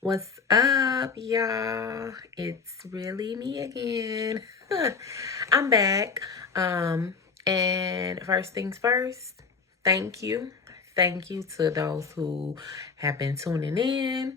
What's up, y'all? It's really me again. I'm back. And first things first, thank you. Thank you to those who have been tuning in,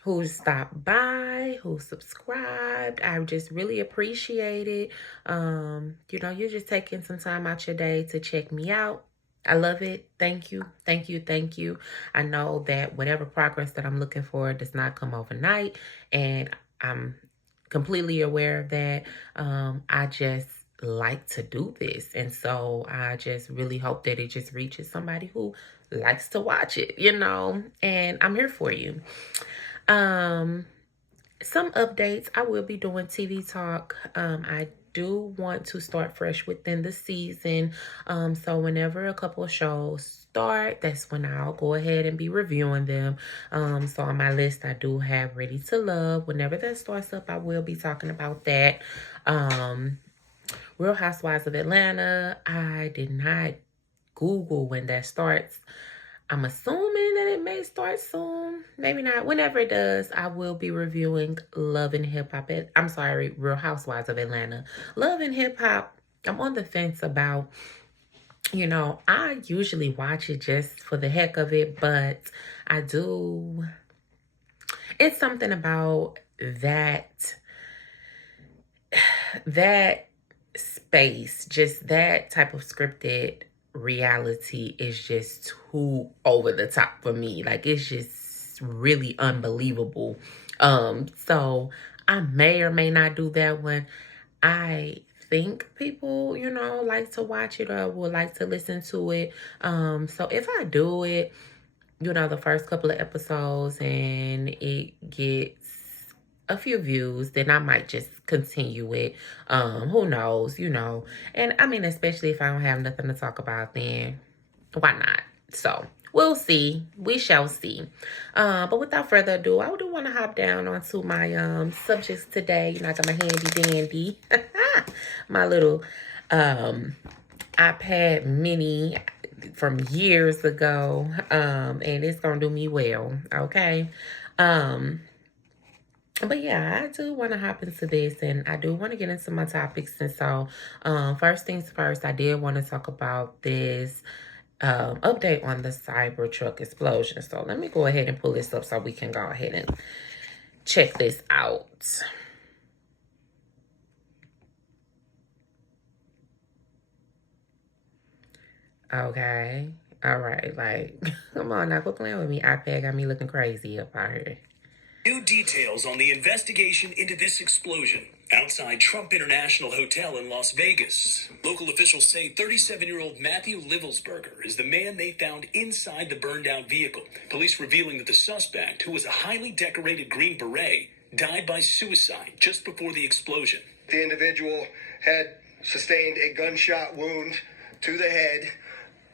who stopped by, who subscribed. I just really appreciate it. You're just taking some time out your day to check me out. I love it. Thank you. Thank you. Thank you. I know that whatever progress that I'm looking for does not come overnight, and I'm completely aware of that. I just like to do this, and so I just really hope that it just reaches somebody who likes to watch it, and I'm here for you. Um, some updates. I will be doing TV talk. I do want to start fresh within the season. So whenever a couple of shows start, that's when I'll go ahead and be reviewing them. So on my list, I do have Ready to Love. Whenever that starts up, I will be talking about that. Real Housewives of Atlanta. I did not Google when that starts. I'm assuming that it may start soon. Maybe not. Whenever it does, I will be reviewing Love and Hip Hop. I'm sorry, Real Housewives of Atlanta. Love and Hip Hop, I'm on the fence about. I usually watch it just for the heck of it, but I do. It's something about that space, just that type of scripted reality is just too over the top for me. Like, it's just really unbelievable. So I may or may not do that one. I think people, like to watch it or would like to listen to it. So if I do it, the first couple of episodes and it gets a few views, then I might just continue it. Who knows. And I mean, especially if I don't have nothing to talk about, then why not? So we'll see. We shall see. But without further ado, I do want to hop down onto my subjects today. I got my handy dandy, my little iPad mini from years ago, and it's gonna do me well, okay? But yeah, I do want to hop into this, and I do want to get into my topics. And so, first things first, I did want to talk about this update on the Cybertruck explosion. So let me go ahead and pull this up so we can go ahead and check this out. Okay. All right. Like, come on now, quit playing with me. iPad got me looking crazy up out here. New details on the investigation into this explosion outside Trump International Hotel in Las Vegas. Local officials say 37-year-old Matthew Livelsberger is the man they found inside the burned-out vehicle. Police revealing that the suspect, who was a highly decorated Green Beret, died by suicide just before the explosion. The individual had sustained a gunshot wound to the head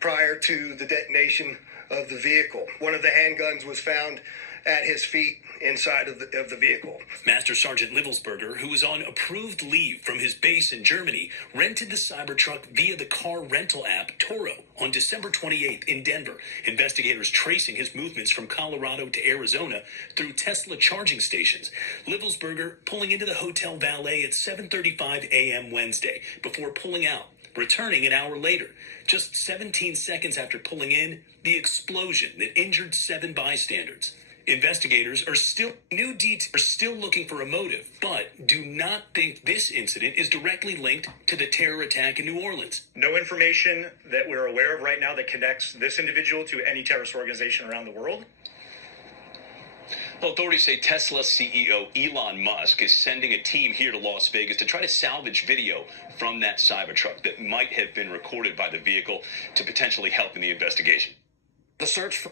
prior to the detonation of the vehicle. One of the handguns was found at his feet inside of the vehicle. Master Sergeant Livelsberger, who was on approved leave from his base in Germany, rented the Cybertruck via the car rental app Toro on December 28th in Denver. Investigators tracing his movements from Colorado to Arizona through Tesla charging stations. Livelsberger pulling into the hotel valet at 7:35 a.m. Wednesday before pulling out, returning an hour later. Just 17 seconds after pulling in, the explosion that injured 7 bystanders. Investigators are still looking for a motive, but do not think this incident is directly linked to the terror attack in New Orleans. No information that we're aware of right now that connects this individual to any terrorist organization around the world. Well, authorities say Tesla CEO Elon Musk is sending a team here to Las Vegas to try to salvage video from that Cybertruck that might have been recorded by the vehicle to potentially help in the investigation. The search for...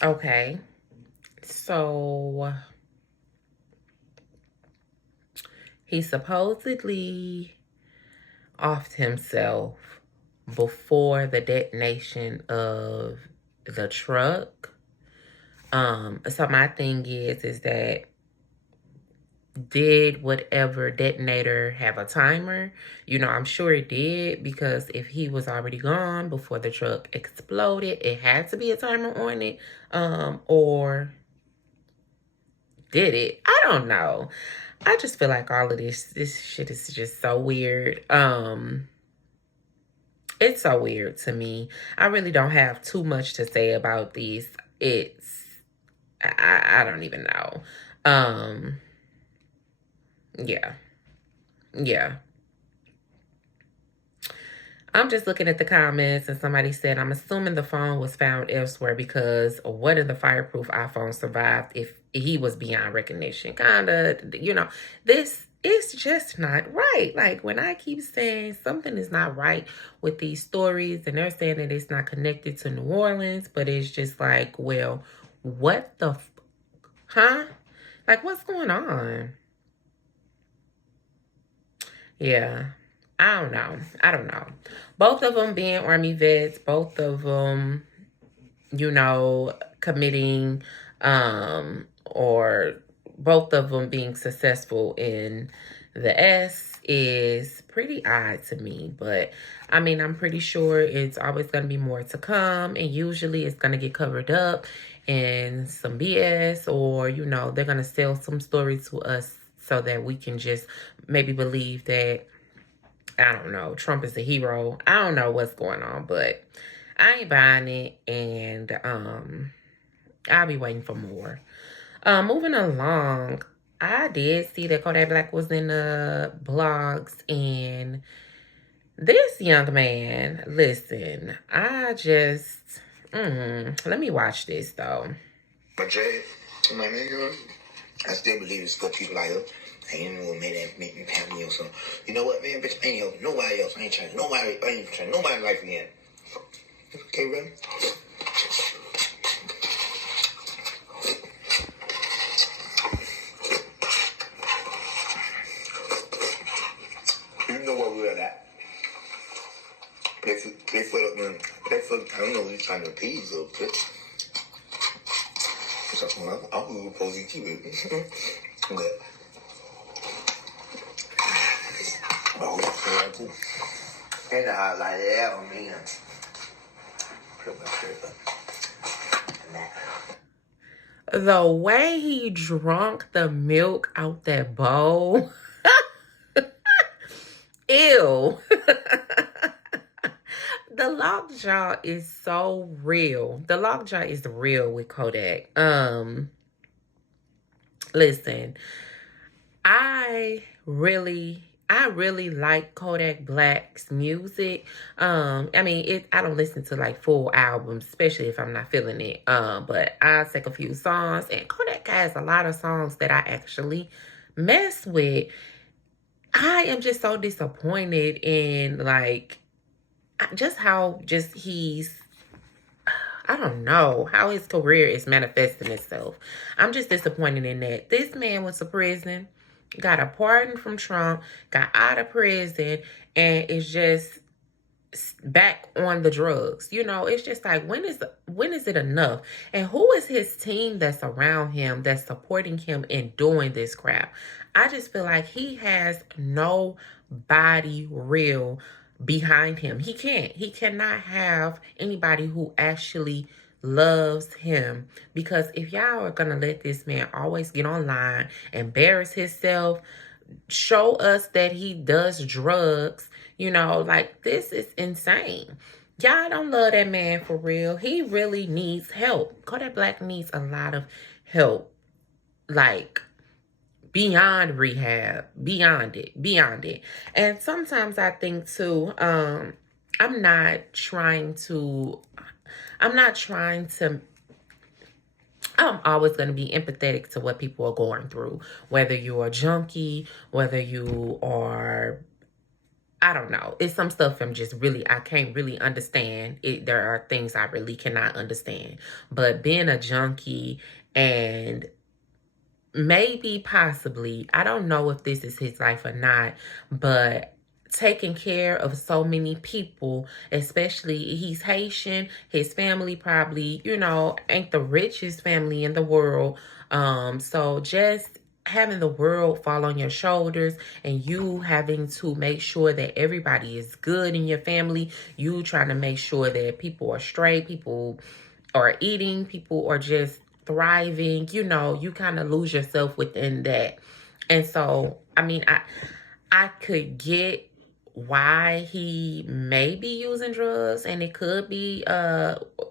Okay. So he supposedly offed himself before the detonation of the truck. So my thing is that did whatever detonator have a timer? You know, I'm sure it did, because if he was already gone before the truck exploded, it had to be a timer on it. Or did it? I don't know. I just feel like all of this shit is just so weird. It's so weird to me. I really don't have too much to say about these. I don't even know. Yeah. Yeah. I'm just looking at the comments, and somebody said, I'm assuming the phone was found elsewhere, because what if the fireproof iPhone survived if he was beyond recognition? Kind of, you know, this is just not right. Like, when I keep saying something is not right with these stories, and they're saying that it's not connected to New Orleans, but it's just like, well, what the, huh? Like, what's going on? Yeah. I don't know. Both of them being Army vets, both of them, you know, committing, or both of them being successful in the S is pretty odd to me. But, I mean, I'm pretty sure it's always going to be more to come. And usually it's going to get covered up in some BS, or, you know, they're going to sell some story to us so that we can just maybe believe that, I don't know, Trump is a hero. I don't know what's going on, but I ain't buying it, and I'll be waiting for more. Moving along, I did see that Kodak Black was in the blogs, and this young man, listen, I just, let me watch this though. But Jay, my nigga, I still believe it's good people like us. I ain't even gonna make me pat me or something. You know what, man? Bitch, I ain't helping nobody else. I ain't trying nobody. I ain't trying nobody's life again. Okay, bro? You know where we're at. They put up, man. I don't know what you're trying to appease us, bitch. I'm supposed to keep it. But, and I like that on me. The way he drunk the milk out that bowl. Ew. The lockjaw is so real. The lockjaw is real with Kodak. Listen, I really like Kodak Black's music. I mean, I don't listen to like full albums, especially if I'm not feeling it. But I'll take a few songs, and Kodak has a lot of songs that I actually mess with. I am just so disappointed in like just how he's, I don't know how his career is manifesting itself. I'm just disappointed in that. This man went to prison, got a pardon from Trump, got out of prison, and is just back on the drugs. You know, it's just like, when is it enough? And who is his team that's around him, that's supporting him in doing this crap? I just feel like he has nobody real behind him. He cannot have anybody who actually loves him, because if y'all are gonna let this man always get online, embarrass himself, show us that he does drugs, you know, like, this is insane. Y'all don't love that man for real. He really needs help. Kodak Black needs a lot of help, like beyond rehab, beyond it. And sometimes I think too, I'm always going to be empathetic to what people are going through, whether you're a junkie, whether you are, I don't know. It's some stuff I can't really understand. There are things I really cannot understand. But being a junkie, and maybe, possibly, I don't know if this is his life or not, but taking care of so many people, especially, he's Haitian, his family probably, you know, ain't the richest family in the world. So just having the world fall on your shoulders and you having to make sure that everybody is good in your family, you trying to make sure that people are straight, people are eating, people are just thriving, you know, you kind of lose yourself within that. And so, I mean, I could get why he may be using drugs, and it could be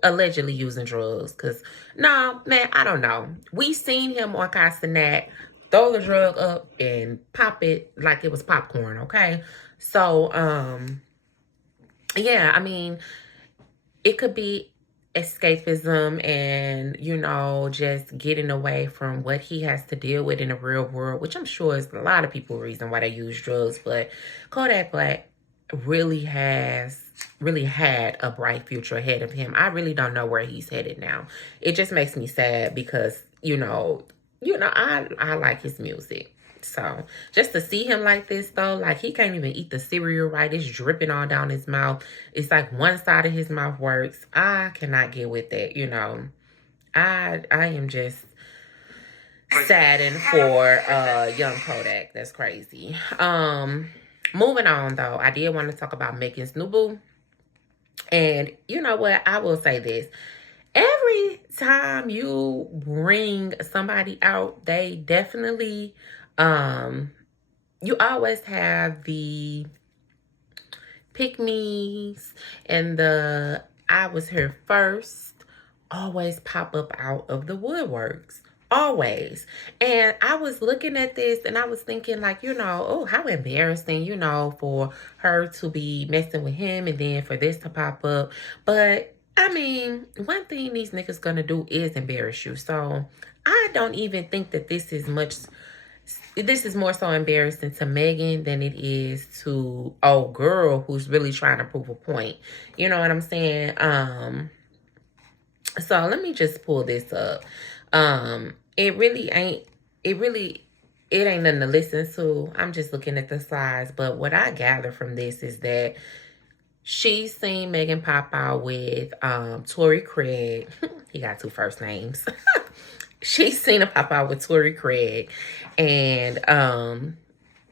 allegedly using drugs, because no, man, I don't know. We seen him on Castanet throw the drug up and pop it like it was popcorn. Okay, so yeah, I mean, it could be escapism and, you know, just getting away from what he has to deal with in the real world, which I'm sure is a lot of people's reason why they use drugs. But Kodak Black really had a bright future ahead of him. I really don't know where he's headed now. It just makes me sad because, I like his music. So just to see him like this, though, like he can't even eat the cereal right. It's dripping all down his mouth. It's like one side of his mouth works. I cannot get with that, you know. I am just saddened for young Kodak. That's crazy. Moving on, though, I did want to talk about Megan's new boo. And you know what? I will say this. Every time you bring somebody out, they definitely... you always have the pick-me's and the I was here first always pop up out of the woodworks. Always. And I was looking at this and I was thinking, like, oh, how embarrassing, for her to be messing with him and then for this to pop up. But I mean, one thing these niggas gonna do is embarrass you. So I don't even think that this is more so embarrassing to Megan than it is to old girl who's really trying to prove a point. You know what I'm saying? So let me just pull this up. It ain't nothing to listen to. I'm just looking at the slides. But what I gather from this is that she's seen Megan pop out with Tory Craig. He got two first names. She's seen him pop out with Tory Craig, and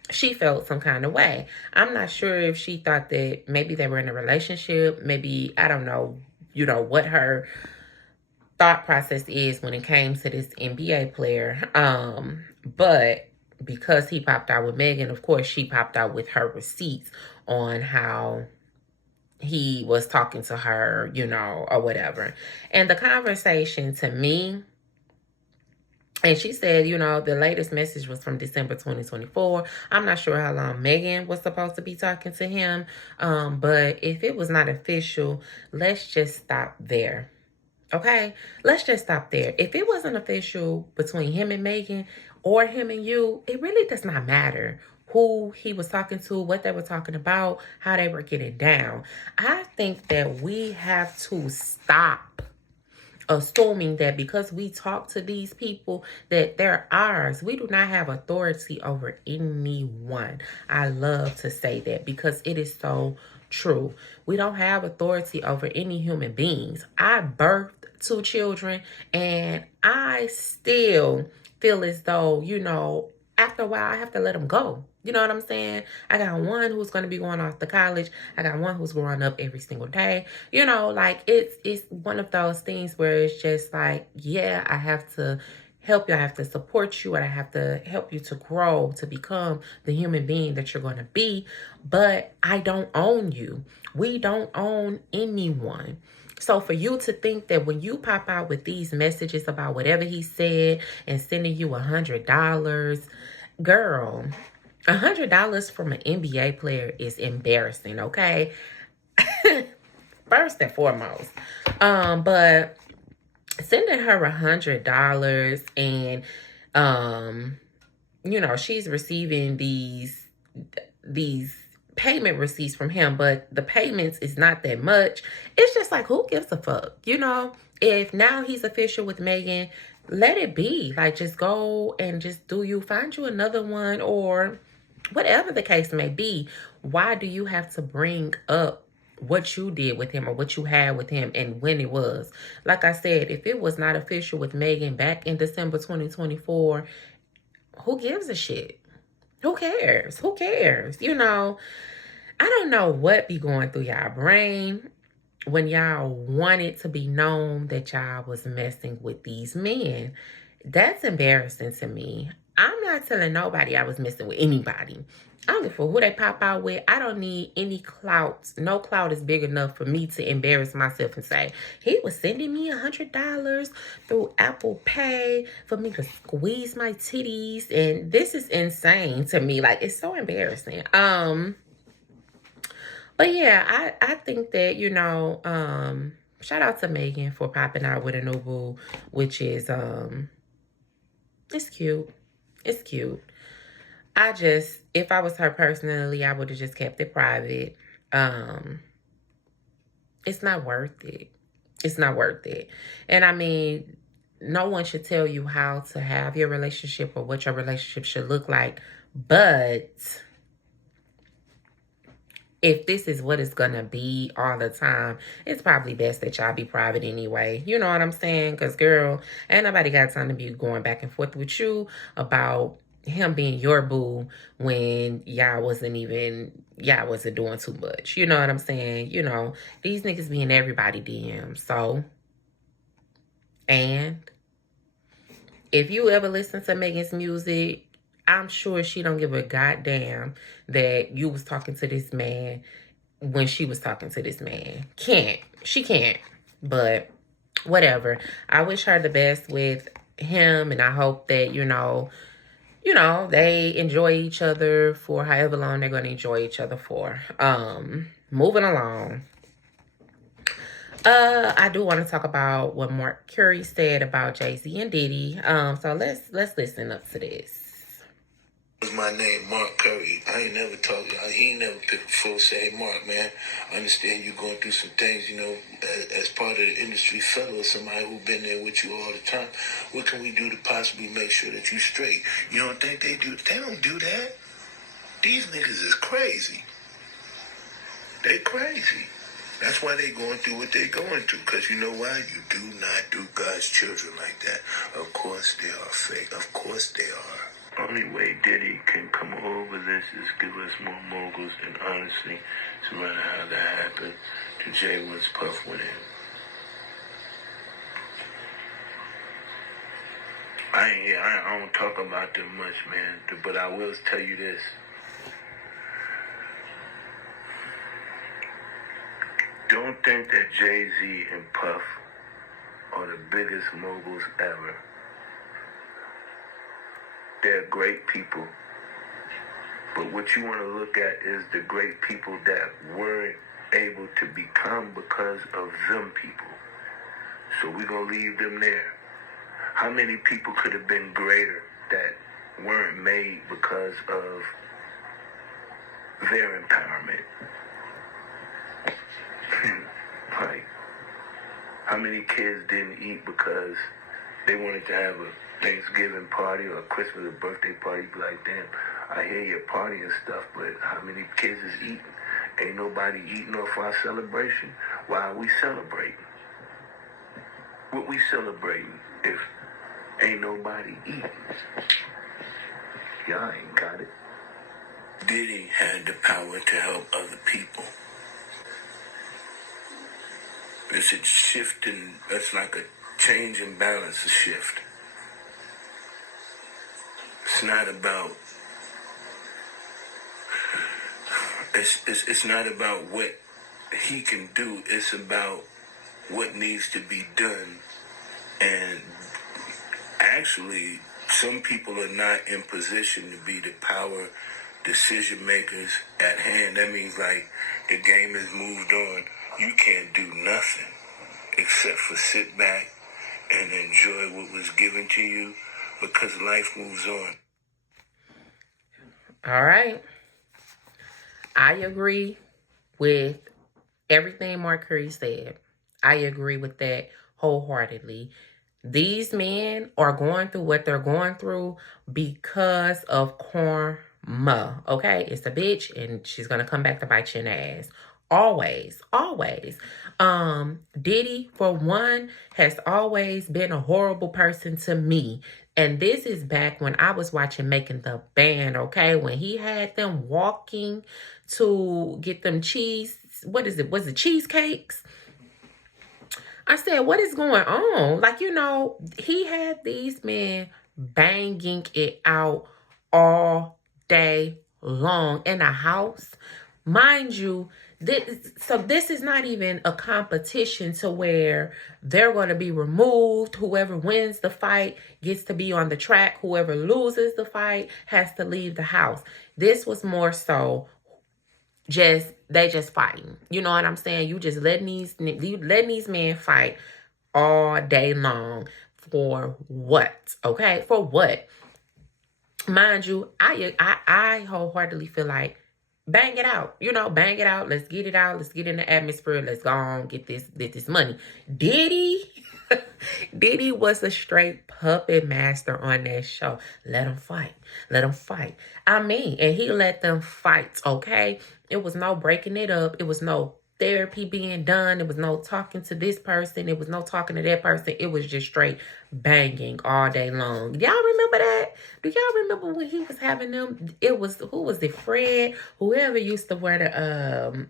she felt some kind of way. I'm not sure if she thought that maybe they were in a relationship. Maybe, I don't know, what her thought process is when it came to this NBA player. But because he popped out with Megan, of course, she popped out with her receipts on how he was talking to her, or whatever. And the conversation to me, and she said, the latest message was from December 2024. I'm not sure how long Megan was supposed to be talking to him. But if it was not official, let's just stop there. Okay? Let's just stop there. If it wasn't official between him and Megan or him and you, it really does not matter who he was talking to, what they were talking about, how they were getting down. I think that we have to stop assuming that because we talk to these people that they're ours. We do not have authority over anyone. I love to say that because it is so true. We don't have authority over any human beings. I birthed two children and I still feel as though, after a while I have to let them go. You know what I'm saying? I got one who's going to be going off to college. I got one who's growing up every single day. It's one of those things where it's just like, yeah, I have to help you. I have to support you and I have to help you to grow, to become the human being that you're going to be. But I don't own you. We don't own anyone. So for you to think that when you pop out with these messages about whatever he said and sending you $100, girl, $100 from an NBA player is embarrassing, okay? First and foremost. But sending her $100 and she's receiving these payment receipts from him, but the payments is not that much. It's just like, who gives a fuck? If now he's official with Megan, let it be. Like, just go and just find you another one or whatever the case may be. Why do you have to bring up what you did with him or what you had with him and when it was? Like I said, if it was not official with Megan back in December 2024, who gives a shit? Who cares? Who cares? You know, I don't know what be going through y'all brain when y'all want it to be known that y'all was messing with these men. That's embarrassing to me. I'm not telling nobody I was messing with anybody. I don't give a fuck who they pop out with. I don't need any clout. No clout is big enough for me to embarrass myself and say, he was sending me $100 through Apple Pay for me to squeeze my titties. And this is insane to me. Like, it's so embarrassing. But yeah, I think that, you know, shout out to Megan for popping out with a new boo, which is, it's cute. It's cute. If I was her personally, I would have just kept it private. It's not worth it. It's not worth it. And I mean, no one should tell you how to have your relationship or what your relationship should look like. But if this is what it's gonna be all the time, it's probably best that y'all be private anyway. You know what I'm saying? Because, girl, ain't nobody got time to be going back and forth with you about him being your boo when y'all wasn't doing too much. You know what I'm saying? You know, these niggas be in everybody DM. So, and if you ever listen to Megan's music, I'm sure she don't give a goddamn that you was talking to this man when she was talking to this man. She can't. But whatever. I wish her the best with him, and I hope that, you know, they enjoy each other for however long they're going to enjoy each other for. Moving along. I do want to talk about what Mark Curry said about Jay Z and Diddy. So let's listen up to this. My name, Mark Curry. I ain't never talked. He ain't never picked a fool. Say, hey, Mark, man, I understand you going through some things. You know, as part of the industry fellow, or somebody who been there with you all the time. What can we do to possibly make sure that you straight? You don't think they do? They don't do that. These niggas is crazy. They crazy. That's why they going through what they going through. Because you know why? You do not do God's children like that. Of course they are fake. Of course they are. Only way Diddy can come over this is give us more moguls, and honestly, no matter how that happened, to Jay was Puff with him. I don't talk about them much, man, but I will tell you this. Don't think that Jay Z and Puff are the biggest moguls ever. They're great people. But what you want to look at is the great people that weren't able to become because of them people. So we're going to leave them there. How many people could have been greater that weren't made because of their empowerment? Like, how many kids didn't eat because they wanted to have a Thanksgiving party or a Christmas or birthday party? Be like, damn, I hear your party and stuff, but how many kids is eating? Ain't nobody eating off our celebration. Why are we celebrating? What we celebrating if ain't nobody eating? Y'all ain't got it. Diddy had the power to help other people. It's a shift it's like a change in balance, a shift. It's not about, it's not about what he can do. It's about what needs to be done. And actually, some people are not in position to be the power decision makers at hand. That means like the game has moved on. You can't do nothing except for sit back and enjoy what was given to you because life moves on. All right. I agree with everything Mark Curry said. I agree with that wholeheartedly. These men are going through what they're going through because of karma. Okay? It's a bitch and she's going to come back to bite you in the ass. Always, always. Diddy, for one, has always been a horrible person to me. And this is back when I was watching Making the Band, okay? When he had them walking to get them cheese, what is it? Was it cheesecakes? I said, what is going on? Like, you know, he had these men banging it out all day long in a house. Mind you, this is not even a competition to where they're going to be removed. Whoever wins the fight gets to be on the track. Whoever loses the fight has to leave the house. This was more so they just fighting. You know what I'm saying? You letting these men fight all day long. For what? Okay? For what? Mind you, I wholeheartedly feel like bang it out. You know, bang it out. Let's get it out. Let's get in the atmosphere. Let's go on, get this money. Diddy Diddy was a straight puppet master on that show. Let him fight. Let him fight. I mean, and he let them fight, okay? It was no breaking it up. It was no therapy being done. It was no talking to this person. It was no talking to that person. It was just straight banging all day long. Y'all remember that? Do y'all remember when he was having them? It was, who was it? Fred? Whoever used to wear the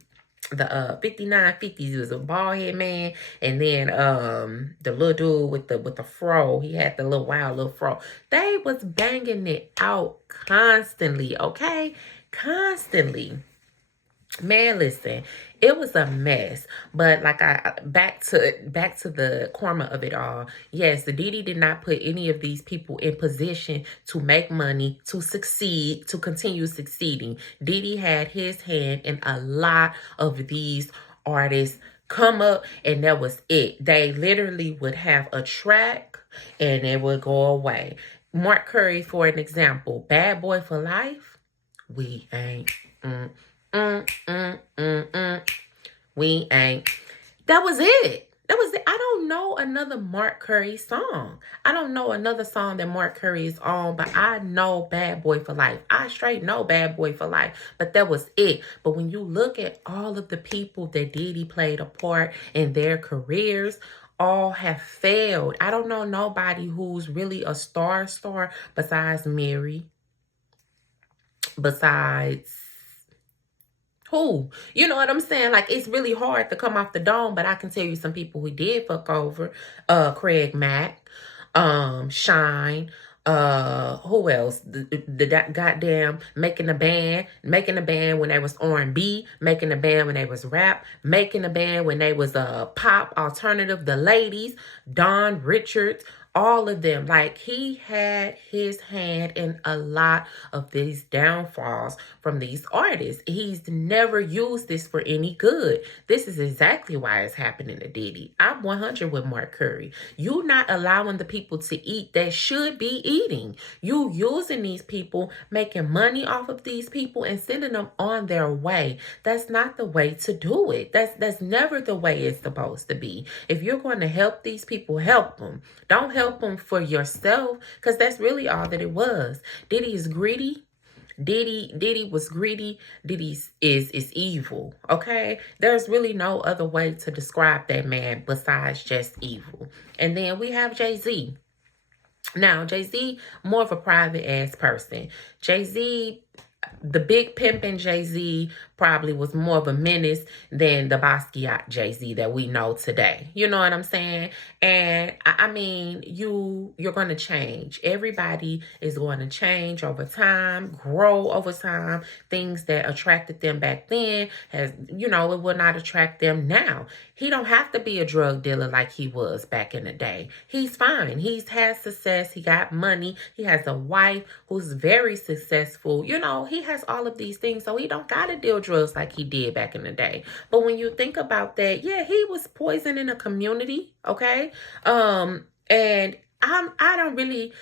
5950s. Was a bald head man, and then the little dude with the fro, he had the wild little fro. They was banging it out constantly, okay? Constantly. Man, listen, it was a mess. But like back to the karma of it all. Yes, the Diddy did not put any of these people in position to make money, to succeed, to continue succeeding. Diddy had his hand in a lot of these artists come up, and that was it. They literally would have a track and it would go away. Mark Curry, for an example, Bad Boy for Life. We ain't we ain't. That was it. That was it. I don't know another Mark Curry song. I don't know another song that Mark Curry is on, but I know Bad Boy for Life. I straight know Bad Boy for Life, but that was it. But when you look at all of the people that Diddy played a part in their careers, all have failed. I don't know nobody who's really a star besides Mary, besides who? You know what I'm saying? Like, it's really hard to come off the dome, but I can tell you some people who did fuck over. Craig Mack, Shine, who else? The goddamn making a band when they was R&B, making a band when they was rap, making a band when they was pop alternative, the ladies, Don Richards, all of them. Like, he had his hand in a lot of these downfalls from these artists. He's never used this for any good. This is exactly why it's happening to Diddy. I'm 100 with Mark Curry. You not allowing the people to eat that should be eating. You using these people, making money off of these people and sending them on their way. That's not the way to do it. That's never the way it's supposed to be. If you're going to help these people, help them. Don't help them for yourself, because that's really all that it was. Diddy is greedy. Diddy was greedy. Diddy is evil. Okay? There's really no other way to describe that man besides just evil. And then we have Jay Z. Now, Jay Z, more of a private ass person. Jay Z, the big pimpin' Jay Z probably was more of a menace than the Basquiat Jay Z that we know today. You know what I'm saying? And I mean, you're going to change. Everybody is going to change over time, grow over time. Things that attracted them back then it will not attract them now. He don't have to be a drug dealer like he was back in the day. He's fine. He's had success. He got money. He has a wife who's very successful. You know, he has all of these things, so he don't got to deal drugs like he did back in the day. But when you think about that, yeah, he was poisoning a community, okay? And I don't really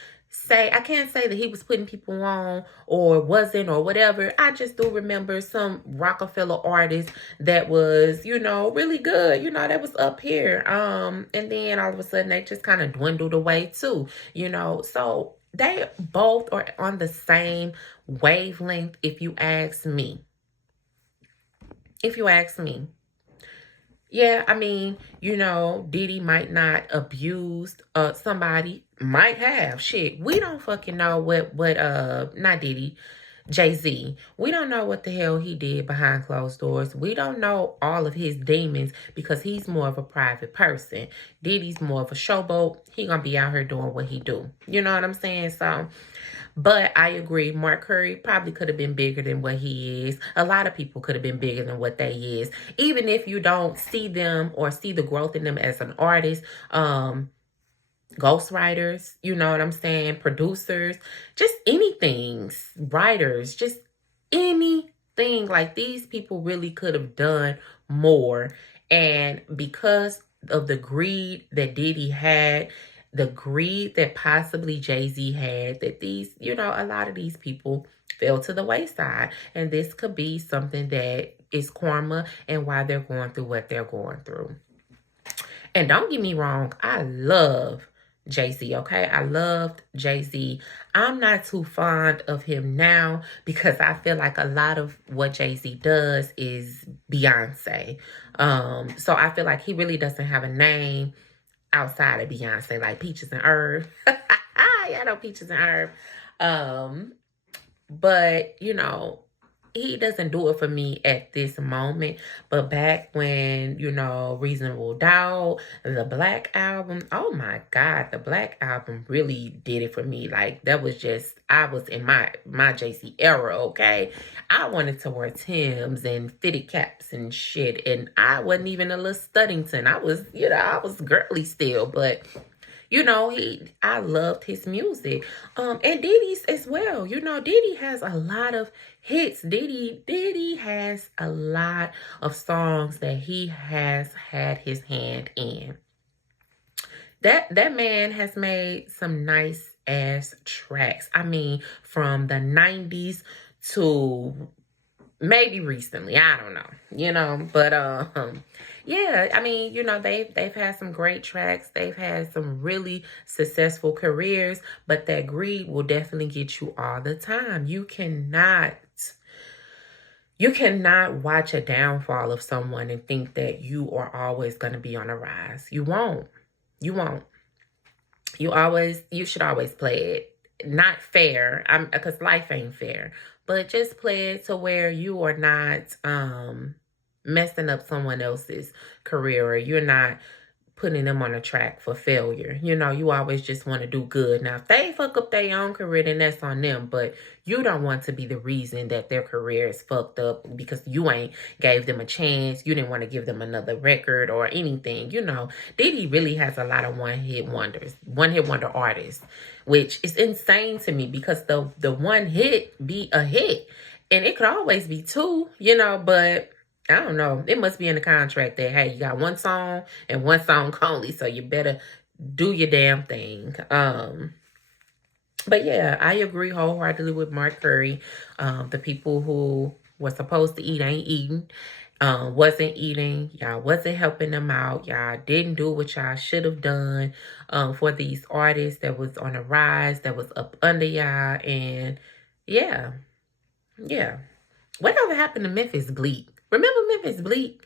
I can't say that he was putting people on or wasn't or whatever. I just do remember some Rockefeller artist that was, really good, that was up here. And then all of a sudden they just kind of dwindled away too, so they both are on the same wavelength, if you ask me. Yeah, I mean, Diddy might not abuse somebody. might have. Shit, we don't fucking know what not Diddy, Jay Z. We don't know what the hell he did behind closed doors. We don't know all of his demons because he's more of a private person. Diddy's more of a showboat. He gonna be out here doing what he do. You know what I'm saying? So, but I agree, Mark Curry probably could have been bigger than what he is. A lot of people could have been bigger than what they is. Even if you don't see them or see the growth in them as an artist, ghostwriters, you know what I'm saying, producers, just anything, writers, just anything. Like, these people really could have done more. And because of the greed that Diddy had, the greed that possibly Jay Z had, that these, you know, a lot of these people fell to the wayside. And this could be something that is karma and why they're going through what they're going through. And don't get me wrong, I love Jay Z, okay? I loved Jay Z. I'm not too fond of him now because I feel like a lot of what Jay Z does is Beyonce. So I feel like he really doesn't have a name outside of Beyonce, like Peaches and Herb. Yeah, I know Peaches and Herb. But, you know, he doesn't do it for me at this moment. But back when, you know, Reasonable Doubt, the Black Album, oh my God, the Black Album really did it for me. Like, that was just, I was in my JC era, okay? I wanted to wear Timbs and fitted caps and shit. And I wasn't even a little Studdington. I was, you know, I was girly still, but you know, I loved his music. And Diddy's as well. You know, Diddy has a lot of hits. Diddy has a lot of songs that he has had his hand in. That man has made some nice ass tracks. I mean, from the 90s to maybe recently, I don't know, you know, but yeah, I mean, you know, they've had some great tracks. They've had some really successful careers, but that greed will definitely get you all the time. You cannot watch a downfall of someone and think that you are always going to be on a rise. You won't. You should always play it. Not fair, because life ain't fair. But just play it to where you are not messing up someone else's career, or you're not putting them on a track for failure. You know, you always just want to do good. Now, if they fuck up their own career, then that's on them. But you don't want to be the reason that their career is fucked up because you ain't gave them a chance. You didn't want to give them another record or anything. You know, Diddy really has a lot of one-hit wonder artists, which is insane to me because the one hit be a hit. And it could always be two, you know, but I don't know. It must be in the contract that, hey, you got one song and one song only, so you better do your damn thing. But yeah, I agree wholeheartedly with Mark Curry. The people who were supposed to eat ain't eating, wasn't eating. Y'all wasn't helping them out. Y'all didn't do what y'all should have done for these artists that was on a rise, that was up under y'all. And yeah. Whatever happened to Memphis Bleak? Remember Memphis Bleak?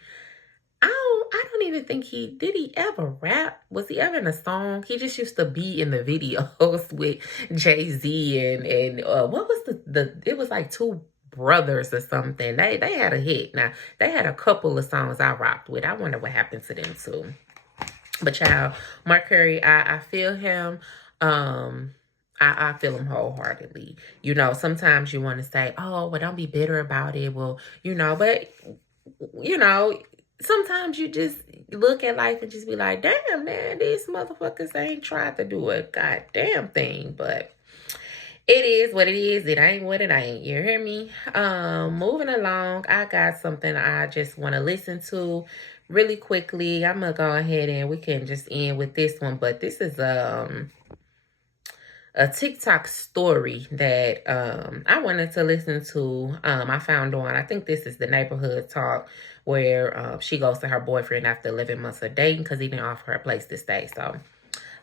I don't even think did he ever rap? Was he ever in a song? He just used to be in the videos with Jay Z and what was it was like two brothers or something. They had a hit. Now, they had a couple of songs I rocked with. I wonder what happened to them too. But child, Mark Curry, I feel him. I feel him wholeheartedly. You know, sometimes you want to say, oh, well, don't be bitter about it. Well, you know, but, you know, sometimes you just look at life and just be like, damn, man, these motherfuckers ain't tried to do a goddamn thing. But it is what it is. It ain't what it ain't. You hear me? Moving along, I got something I just want to listen to really quickly. I'm going to go ahead and we can just end with this one. But this is a TikTok story that I wanted to listen to. I found on, I think this is the Neighborhood Talk, where she goes to her boyfriend after 11 months of dating because he didn't offer her a place to stay. So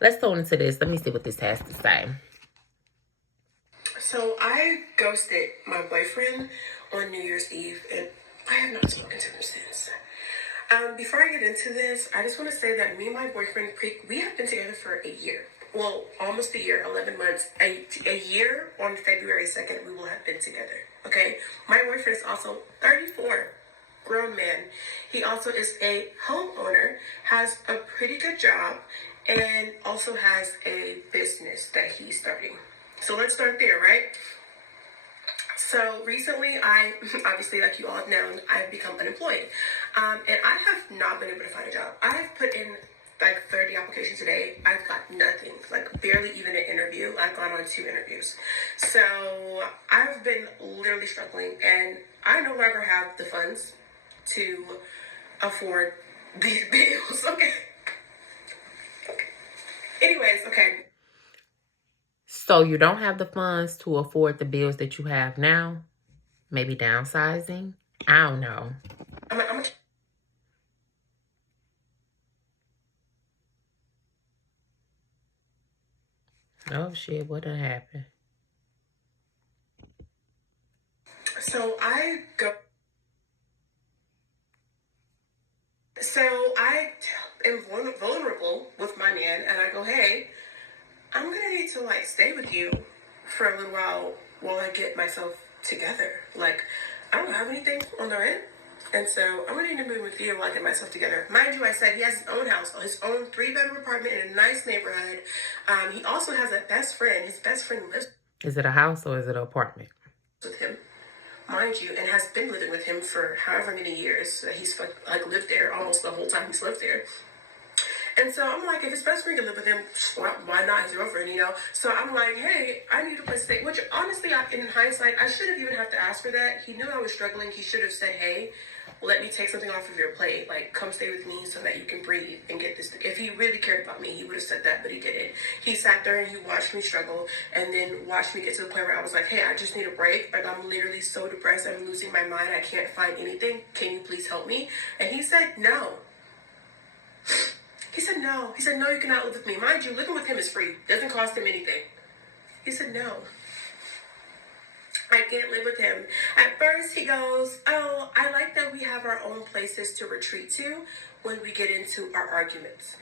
let's tune into this. Let me see what this has to say. So I ghosted my boyfriend on New Year's Eve, and I have not spoken to him since. Before I get into this, I just want to say that me and my boyfriend, we have been together for a year. well, almost a year, 11 months, a year on February 2nd, we will have been together. Okay? My boyfriend is also 34, grown man. He also is a homeowner, has a pretty good job, and also has a business that he's starting. So let's start there, right? So recently, I, obviously, like you all have known, I've become unemployed. And I have not been able to find a job. I have put in like 30 applications a day. I've got nothing, like barely even an interview. I've gone on 2 interviews. So I've been literally struggling, and I no longer have the funds to afford these bills. Okay. Anyways, okay. So you don't have the funds to afford the bills that you have now? Maybe downsizing? I don't know. I'm Oh shit, what done happened? So I go. So I am vulnerable with my man, and I go, hey, I'm gonna need to like stay with you for a little while I get myself together. Like, I don't have anything on the rent, and so I'm gonna need to move with you while I get myself together. Mind you, I said he has his own house, his own 3-bedroom apartment in a nice neighborhood. He also has a best friend. His best friend lives Is it a house or is it an apartment? with him, mind you, and has been living with him for however many years that he's like lived there almost the whole time he's lived there. And so I'm like, if his best friend can live with him, why not his girlfriend, you know? So I'm like, hey, I need a place to stay. Which honestly, in hindsight, I shouldn't even have to ask for that. He knew I was struggling. He should have said, hey, let me take something off of your plate. Like, come stay with me so that you can breathe and get this. If he really cared about me, he would have said that, but he didn't. He sat there and he watched me struggle and then watched me get to the point where I was like, hey, I just need a break. Like, I'm literally so depressed. I'm losing my mind. I can't find anything. Can you please help me? And he said, no. He said, no. He said, no, you cannot live with me. Mind you, living with him is free. Doesn't cost him anything. He said, no. I can't live with him. At first, he goes, oh, I like that we have our own places to retreat to when we get into our arguments.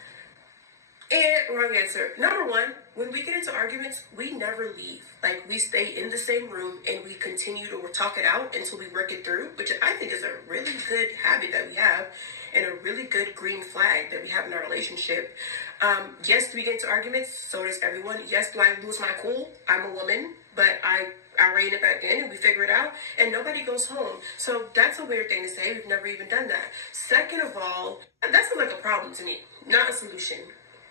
And wrong answer. Number 1, when we get into arguments, we never leave. Like, we stay in the same room and we continue to talk it out until we work it through, which I think is a really good habit that we have and a really good green flag that we have in our relationship. Yes, do we get into arguments? So does everyone. Yes, do I lose my cool? I'm a woman, but I rein it back in and we figure it out and nobody goes home. So that's a weird thing to say. We've never even done that. Second of all, that sounds like a problem to me, not a solution.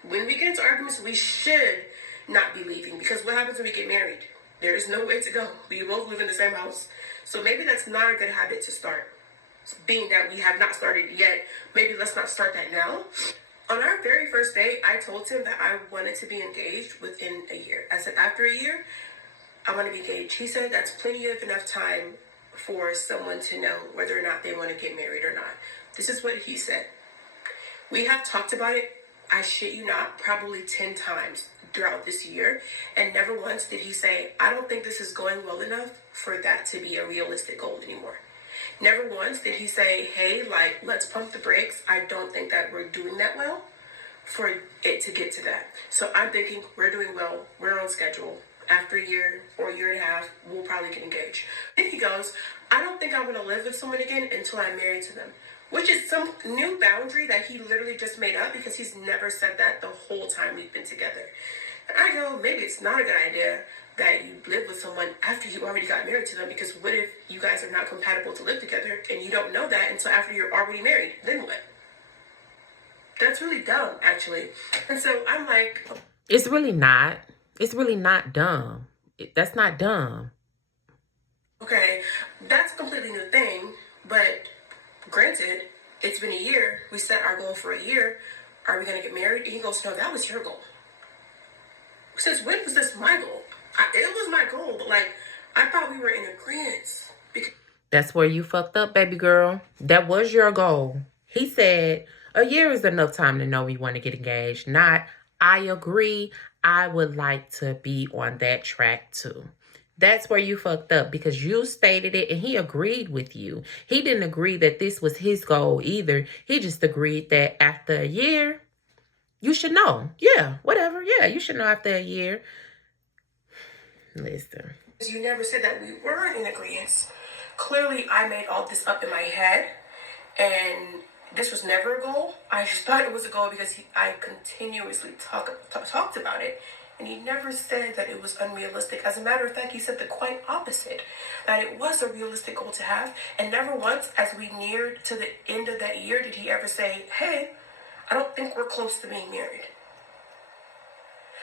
When we get into arguments, we should not be leaving, because what happens when we get married? There is no way to go. We both live in the same house. So maybe that's not a good habit to start. Being that we have not started yet, maybe let's not start that now. On our very first date, I told him that I wanted to be engaged within a year. I said, after a year, I want to be engaged. He said that's plenty of enough time for someone to know whether or not they want to get married or not. This is what he said. We have talked about it, I shit you not, probably 10 times throughout this year, and never once did he say, I don't think this is going well enough for that to be a realistic goal anymore. Never once did he say, hey, like, let's pump the brakes. I don't think that we're doing that well for it to get to that. So I'm thinking we're doing well. We're on schedule. After a year or a year and a half, we'll probably get engaged. Then he goes, I don't think I'm going to live with someone again until I'm married to them. Which is some new boundary that he literally just made up, because he's never said that the whole time we've been together. And I go, maybe it's not a good idea that you live with someone after you already got married to them, because what if you guys are not compatible to live together and you don't know that until after you're already married? Then what? That's really dumb, actually. And so I'm like... It's really not. It's really not dumb. That's not dumb. Okay, that's a completely new thing, but... Granted, it's been a year. We set our goal for a year. Are we going to get married? And he goes, no, that was your goal. Since when was this my goal? It was my goal, but like, I thought we were in agreement. That's where you fucked up, baby girl. That was your goal. He said a year is enough time to know we want to get engaged. Not, I agree. I would like to be on that track too. That's where you fucked up, because you stated it and he agreed with you. He didn't agree that this was his goal either. He just agreed that after a year, You should know. Yeah, whatever. Yeah, you should know after a year. Listen. You never said that we weren't in agreement. Clearly, I made all this up in my head, and this was never a goal. I just thought it was a goal because I continuously talked about it, and he never said that it was unrealistic. As a matter of fact, he said the quite opposite, that it was a realistic goal to have, and never once, as we neared to the end of that year, did he ever say, hey, I don't think we're close to being married.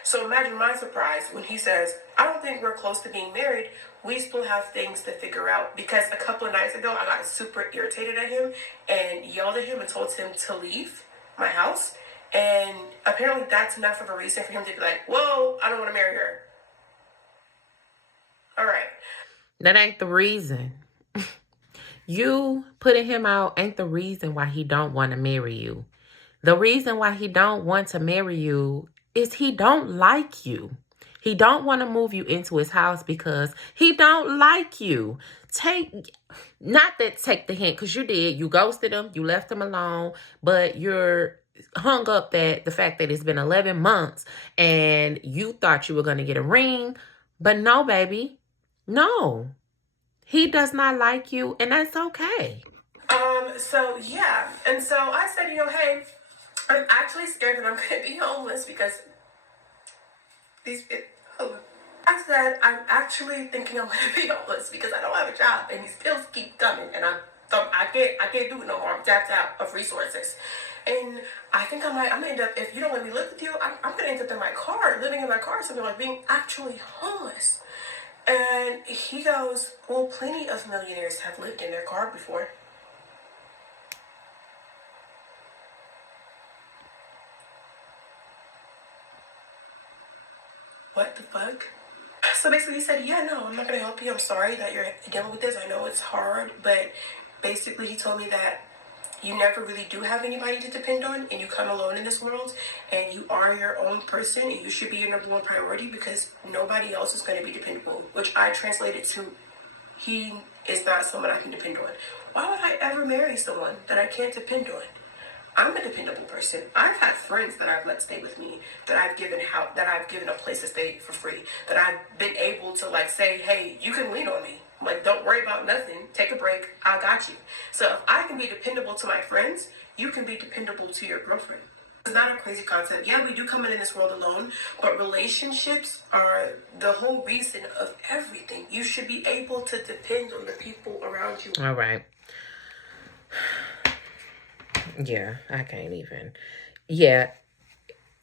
So imagine my surprise when he says, I don't think we're close to being married. We still have things to figure out. Because a couple of nights ago, I got super irritated at him and yelled at him and told him to leave my house. And apparently that's enough of a reason for him to be like, whoa, I don't want to marry her. All right. That ain't the reason. You putting him out ain't the reason why he don't want to marry you. The reason why he don't want to marry you is he don't like you. He don't want to move you into his house because he don't like you. Take the hint, because you did. You ghosted him. You left him alone. But you're hung up that the fact that it's been 11 months and you thought you were going to get a ring. But no, baby. No. He does not like you, and that's okay. So yeah. And so I said, hey, I'm actually scared that I'm going to be homeless because I said, I'm actually thinking I'm going to be homeless because I don't have a job and these bills keep coming and I can't do it no more. I'm tapped out of resources. And I think I'm going to end up, if you don't let me live with you, I'm going to end up in my car, living in my car, something like being actually homeless. And he goes, well, plenty of millionaires have lived in their car before. What the fuck? So basically he said, yeah, no, I'm not going to help you. I'm sorry that you're dealing with this. I know it's hard, but basically he told me that you never really do have anybody to depend on and you come alone in this world and you are your own person and you should be your number one priority because nobody else is going to be dependable, which I translated to he is not someone I can depend on. Why would I ever marry someone that I can't depend on? I'm a dependable person. I've had friends that I've let stay with me, that I've given a place to stay for free, that I've been able to say, hey, you can lean on me. Don't worry about nothing. Take a break. I got you. So if I can be dependable to my friends, you can be dependable to your girlfriend. It's not a crazy concept. Yeah, we do come in this world alone, but relationships are the whole reason of everything. You should be able to depend on the people around you. All right. Yeah, I can't even. Yeah.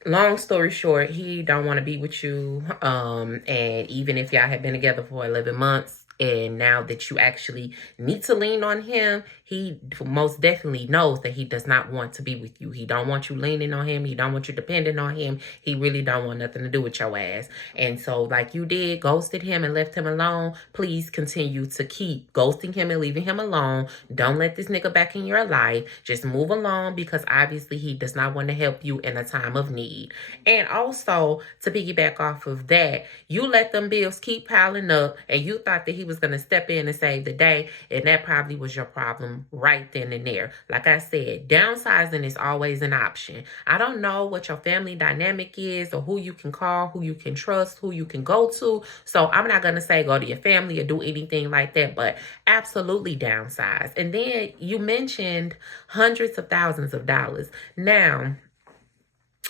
Long story short, he don't want to be with you. And even if y'all have been together for 11 months, and now that you actually need to lean on him, he most definitely knows that he does not want to be with you. He don't want you leaning on him. He don't want you depending on him. He really don't want nothing to do with your ass. And so like you did, ghosted him and left him alone, please continue to keep ghosting him and leaving him alone. Don't let this nigga back in your life. Just move along because obviously he does not want to help you in a time of need. And also, to piggyback off of that, you let them bills keep piling up and you thought that he was going to step in and save the day, and that probably was your problem right then and there. Like I said, downsizing is always an option. I don't know what your family dynamic is or who you can call, who you can trust, who you can go to. So I'm not going to say go to your family or do anything like that, but absolutely downsize. And then you mentioned hundreds of thousands of dollars. Now,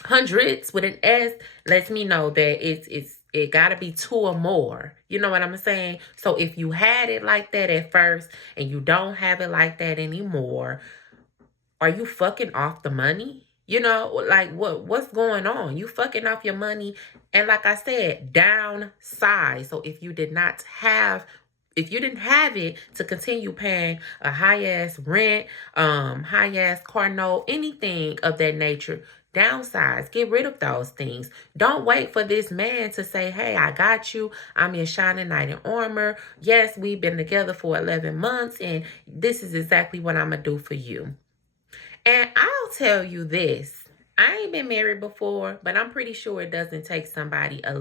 hundreds with an S lets me know that it gotta be two or more. You know what I'm saying? So if you had it like that at first and you don't have it like that anymore, are you fucking off the money? You know, what's going on? You fucking off your money. And like I said, downsize. So if you didn't have it to continue paying a high-ass rent, high-ass car note, anything of that nature, downsize. Get rid of those things. Don't wait for this man to say, hey, I got you. I'm your shining knight in armor. Yes, we've been together for 11 months, and this is exactly what I'm going to do for you. And I'll tell you this. I ain't been married before, but I'm pretty sure it doesn't take somebody a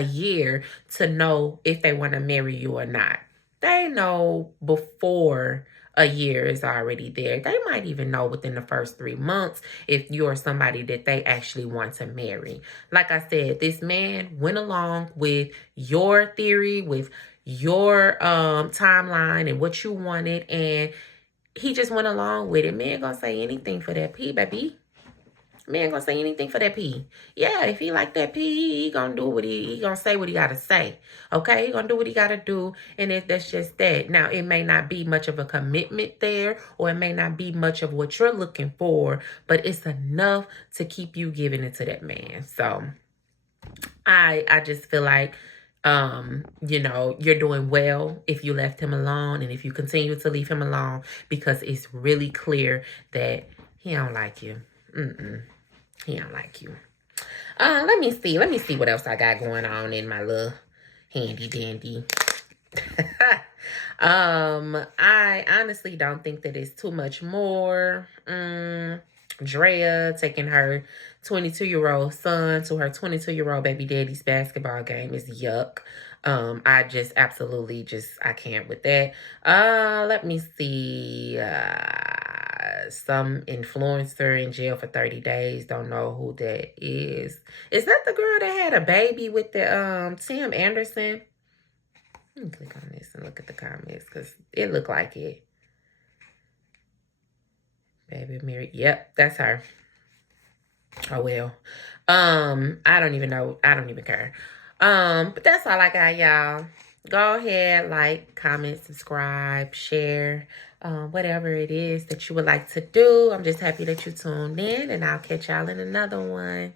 year to know if they want to marry you or not. They know before a year is already there. They might even know within the first 3 months if you're somebody that they actually want to marry. Like I said, this man went along with your theory, with your timeline and what you wanted, and he just went along with it. Man gonna say anything for that P, baby. Man gonna say anything for that P. Yeah, if he like that P, he gonna do what he gonna say what he gotta say. Okay, he gonna do what he gotta do, and that's just that. Now, it may not be much of a commitment there, or it may not be much of what you're looking for, but it's enough to keep you giving it to that man. So I just feel like you're doing well if you left him alone, and if you continue to leave him alone, because it's really clear that he don't like you. He don't like you. Let me see what else I got going on in my little handy dandy. I honestly don't think that it's too much more. Drea taking her 22-year-old son to her 22-year-old baby daddy's basketball game is yuck. I just absolutely I can't with that. Let me see. Some influencer in jail for 30 days. Don't know who that is. Is that the girl that had a baby with the Tim Anderson? Let me click on this and look at the comments because it looked like it. Baby Mary. Yep, that's her. Oh well. I don't even know. I don't even care. But that's all I got, y'all. Go ahead, like, comment, subscribe, share, whatever it is that you would like to do. I'm just happy that you tuned in, and I'll catch y'all in another one.